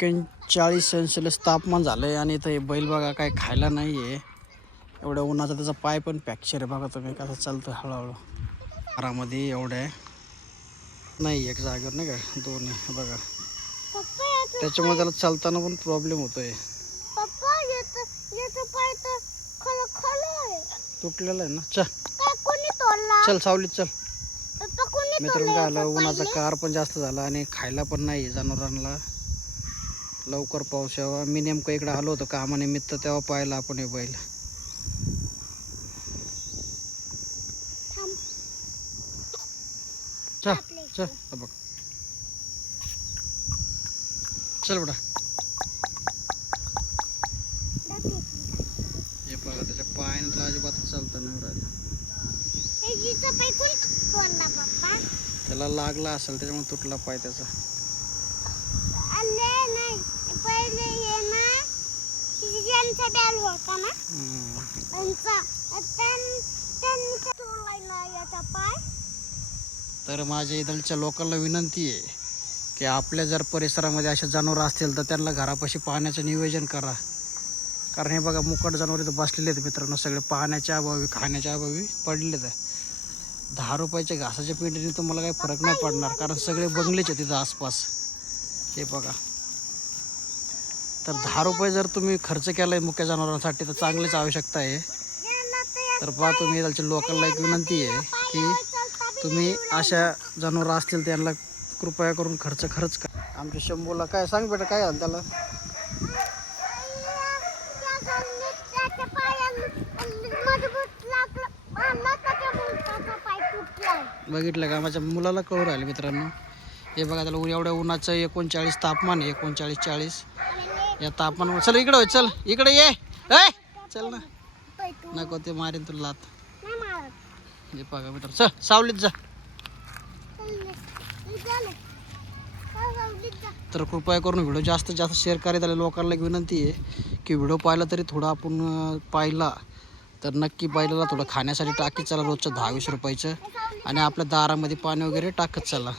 चाळीस सेल्सिअस तापमान झालं आहे आणि इथं हे बैल बघा काय खायला नाही आहे एवढ्या उन्हाचा त्याचा पाय पण फ्रॅक्चर आहे बघा तुम्ही कसं चालतो हळूहळू. घरामध्ये एवढं आहे. नाही एक जागेवर नाही का? दोन्ही हे बघा. त्याच्यामुळे त्याला चालताना पण प्रॉब्लेम होतोय. खल आहे. तुटलेलं आहे ना? चल. चल सावलीत चल. मित्रांनो काय आलं? उन्हाचा? कार पण जास्त झाला आणि खायला पण नाही जनावरांना. लवकर पाऊस यावा मी नेमकं इकडे आलो होतो कामानिमित्त तेव्हा पाहिलं आपण हे बैल. चल. चल हा बघ चल बेटा दाखव. हे बघा त्याच्या पायाने अजिबात चालतं नाही राहिलं त्याला लागला असेल त्याच्यामुळे तुटला पाय त्याचा आले नाही पहिले हे ना बॅल होता ना. त्यांचा त्यां- त्यांचा तोडलाय ना याचा पाय. तर माझ्या इथलच्या लोकांना विनंती आहे की आपल्या जर परिसरामध्ये असे जनावरं असतील तर त्यांना घरापाशी पाण्याचं नियोजन करा. कारण हे बघा मुकट जनावर इथं बसलेले आहेत मित्रांनो. सगळे पाण्याच्या अभावी खाण्याच्या अभावी पडलेत. आहे दहा रुपयाच्या घासाच्या पेंडीने तुम्हाला काही फरक नाही पडणार कारण सगळे बंगलेच आहेत तिथं आसपास. हे बघा. तर दहा रुपये जर तुम्ही खर्च केलाय मुक्या जनावरांसाठी तर चांगलीच आवश्यकता आहे. तर पहा तुम्ही लोकांना एक विनंती आहे की तुम्ही अशा जनावरं असतील त्यांना कृपया करून खर्च खर्च करा. आमच्या शंभूला काय सांग बेटा काय झालं त्याला? बघितलं का? माझ्या मुलाला कळू राहिले मित्रांनो. हे बघा त्याला एवढ्या उन्हाचं एकोणचाळीस तापमान आहे एकोणचाळीस चाळीस. या तापमान चल इकडे चल इकडे ये. ए चल ना. नको ते मारेन तुला लात. हे बघा मित्र चल सावलीत जा. तर कृपया करून व्हिडिओ जास्तीत जास्त शेअर करायला आले लोकांना एक विनंती आहे की व्हिडिओ पाहिला तरी थोडा आपण पाहिला तर नक्की बैलाला थोडं खाण्यासाठी टाकीत चला रोजचं दहावीस रुपयाचं. आणि आपल्या दारामध्ये पाणी वगैरे टाकत चला.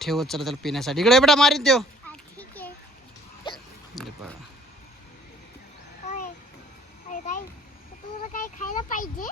ठेवत चला त्याला पिण्यासाठी. इकडे बेटा मारीन देव बघा होय. होय, तुला काही खायला पाहिजे?